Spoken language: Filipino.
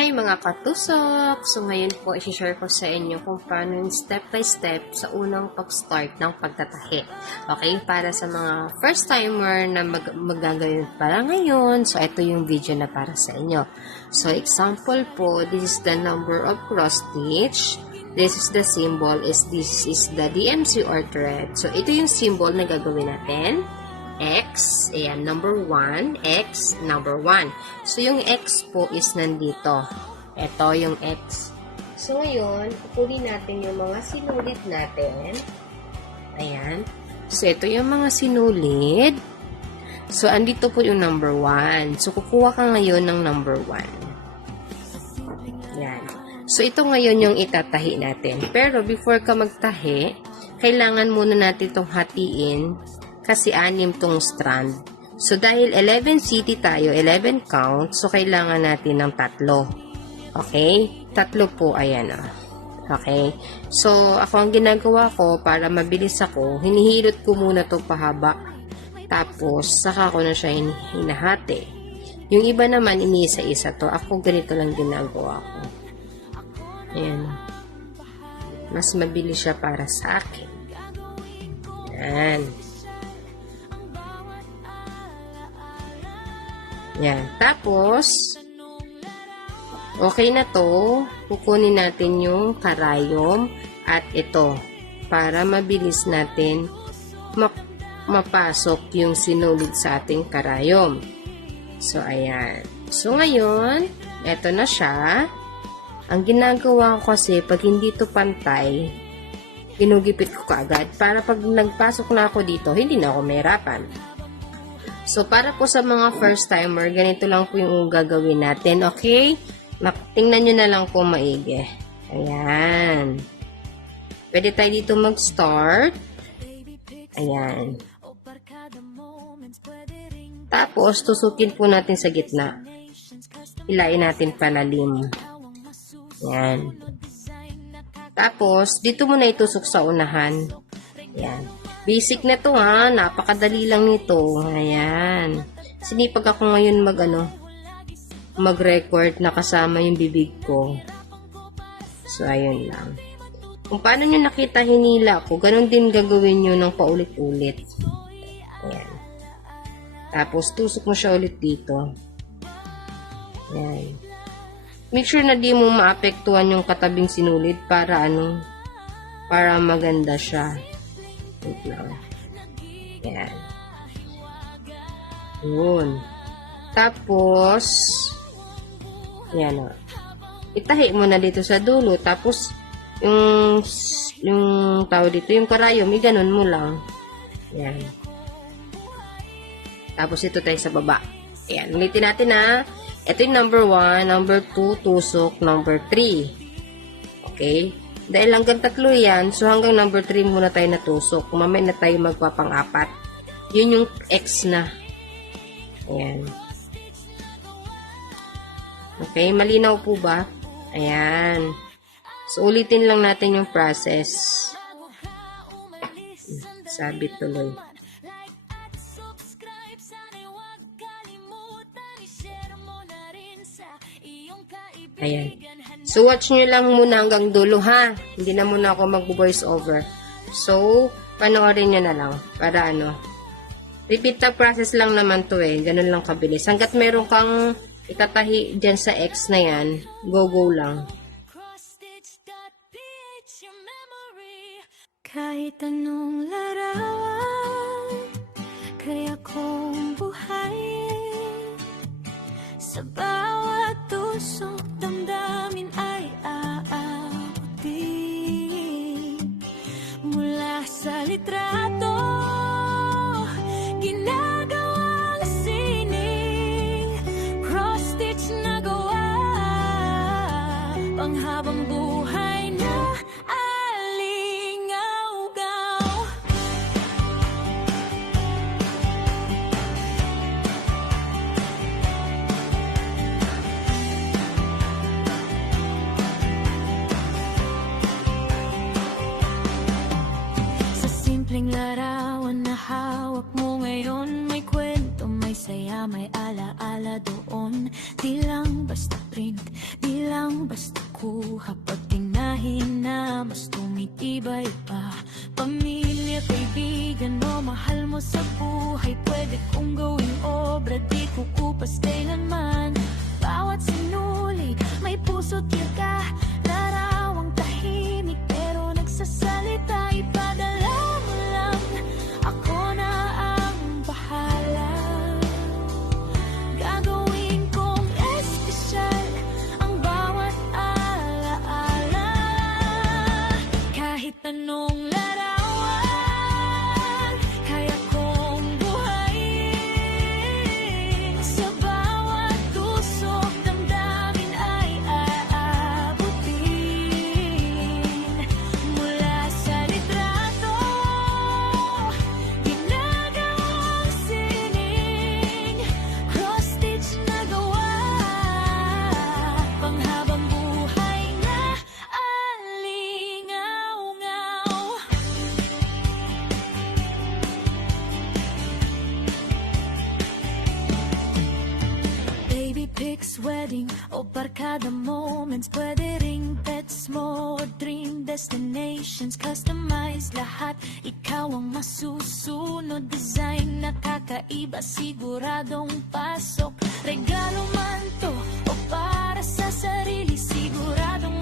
Hi mga katusok! So ngayon po, i-share ko sa inyo kung paano yung step by step sa unang pag-start ng pagtatahi. Okay? Para sa mga first timer na magagawin para ngayon, so ito yung video na para sa inyo. So example po, this is the number of cross stitch. This is the symbol, this is the DMC or thread. So ito yung symbol na gagawin natin. X, ayan, number 1, X, number 1. So, yung X po is nandito. Ito yung X. So, ngayon, kukunin natin yung mga sinulid natin. Ayan. So, ito yung mga sinulid. So, andito po yung number 1. So, kukuha ka ngayon ng number 1. Ayan. So, ito ngayon yung itatahi natin. Pero, before ka magtahi, kailangan muna natin itong hatiin kasi 6 tong strand. So, dahil 11 city tayo, 11 count, so kailangan natin ng 3. Okay? 3 po, ayan o. Okay? So, ako ang ginagawa ko, para mabilis ako, hinihilot ko muna to pahaba. Tapos, saka ko na siya hinahati. Yung iba naman, iniisa-isa to. Ako, ganito lang ginagawa ko. Ayan. Mas mabilis siya para sa akin. Ayan. Yan. Tapos, okay na to. Kukunin natin yung karayom at ito para mabilis natin mapasok yung sinulid sa ating karayom. So, ayan. So, ngayon, eto na siya. Ang ginagawa ko kasi, pag hindi to pantay, ginugipit ko kaagad para pag nagpasok na ako dito, hindi na ako mahirapan. So, para po sa mga first timer, ganito lang po yung gagawin natin, okay? Tingnan nyo na lang po maigi. Ayan. Pwede tayo dito mag-start. Ayan. Tapos, tusukin po natin sa gitna. Hilain natin palalim. Ayan. Tapos, dito muna itusok sa unahan. Ayan. Basic na to ha. Napakadali lang nito. Ayan. Sinipag ako ngayon mag-record na kasama yung bibig ko. So, ayun lang. Kung paano nyo nakita hinila ko, ganun din gagawin nyo ng paulit-ulit. Ayan. Tapos, tusok mo siya ulit dito. Ayan. Make sure na di mo maapektuhan yung katabing sinulid para para maganda siya. Wait lang. Ayan. Yun. Tapos, yan o. Itahi mo na dito sa dulo. Tapos, yung tao dito, yung karayom, iganon mo lang. Ayan. Tapos, ito tayo sa baba. Ayan. Ulitin natin ha. Ito yung number 1, number 2, tusok, number 3. Okay? Dahil hanggang 3 yan, so hanggang number 3 muna tayo natusok. Mamaya na tayo magpapang-4. Yun yung X na. Ayan. Okay, malinaw po ba? Ayan. So, ulitin lang natin yung process. Sabit tuloy. Ayan. So, watch nyo lang muna hanggang dulo, ha? Hindi na muna ako mag-voice over. So, panoorin nyo na lang. Para repeat the process lang naman to eh. Ganun lang kabilis. Hanggat meron kang itatahi dyan sa X na yan, go lang. Kahit anong larawan, kaya kong buhayin. Sa bawat tusok, damdamin ay aabutin. Mula sa litrato, ginagawang sining, cross-stitch na gawa, panghabang buhay na alingaw-gaw. Simpleng basta print, di lang basta kuha. Pag tinahin na, mas tumitibay pa. Pamilya, kaibigan mo, mahal mo sa buhay. Pwede kong gawing obra, di kukupas kailanman. Bawat sinulit, may puso't yaga. Larawang tahimik, pero nagsasalita. Ipadala mo lang, ako na ang bahala. Gagawin kong espesyal ang bawat alaala. Kahit anong larawan, kaya kong buhayin. Sa bawat tusok, damdamin ay aabutin. Mula sa litrato, ginagawang sining, cross-stitch na gawa. Panghabang buhay na alingaw-ngaw. Baby pics, wedding o barkada moments. Pwede ring pets mo o dream destinations. Customize lahat, ikaw ang masusunod. Design na kakaiba, siguradong pasok. Regalo man to o para sa sarili, siguradong